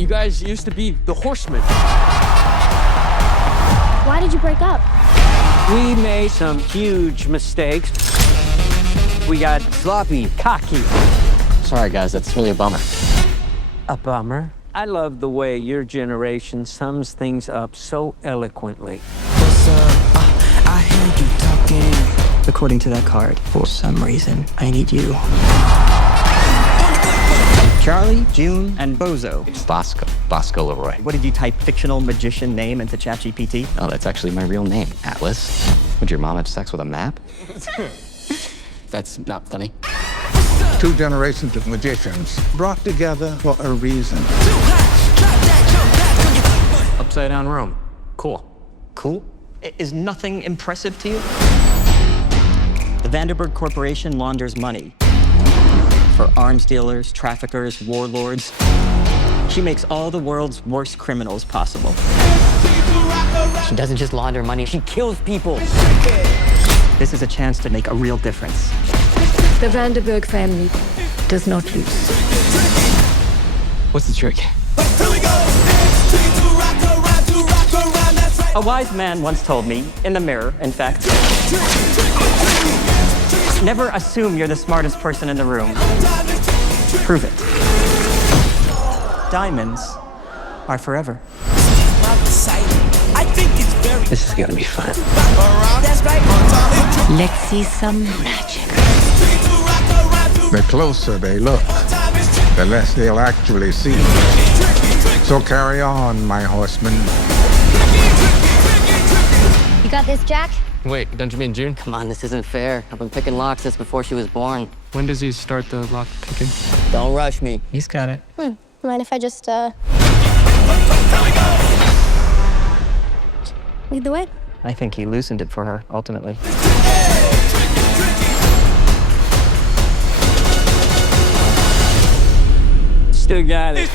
You guys used to be the Horsemen. Why did you break up? We made some huge mistakes. We got sloppy, cocky. Sorry, guys, that's really a bummer. A bummer. I love the way your generation sums things up so eloquently. What's up? I hear you talking. According to that card, for some reason, I need you. Charlie, June, and Bozo. It's Bosco Leroy. What did you type fictional magician name into ChatGPT? Oh, that's actually my real name, Atlas. Would your mom have sex with a map? That's not funny. Two generations of magicians brought together for a reason. Upside down Rome. Cool. Cool? Is nothing impressive to you? The Vanderburg Corporation launders money for arms dealers, traffickers, warlords. She makes all the world's worst criminals possible. She doesn't just launder money, she kills people. This is a chance to make a real difference. The Vanderburg family does not lose. What's the trick? A wise man once told me, in the mirror, in fact, never assume you're the smartest person in the room. Prove it. Diamonds are forever. This is gonna be fun. Let's see some magic. The closer they look, the less they'll actually see. So carry on, my horsemen. You got this, Jack? Wait, don't you mean June? Come on, this isn't fair. I've been picking locks since before she was born. When does he start the lock picking? Don't rush me. He's got it. Mind if I just, lead the way? I think he loosened it for her, ultimately. Still got it.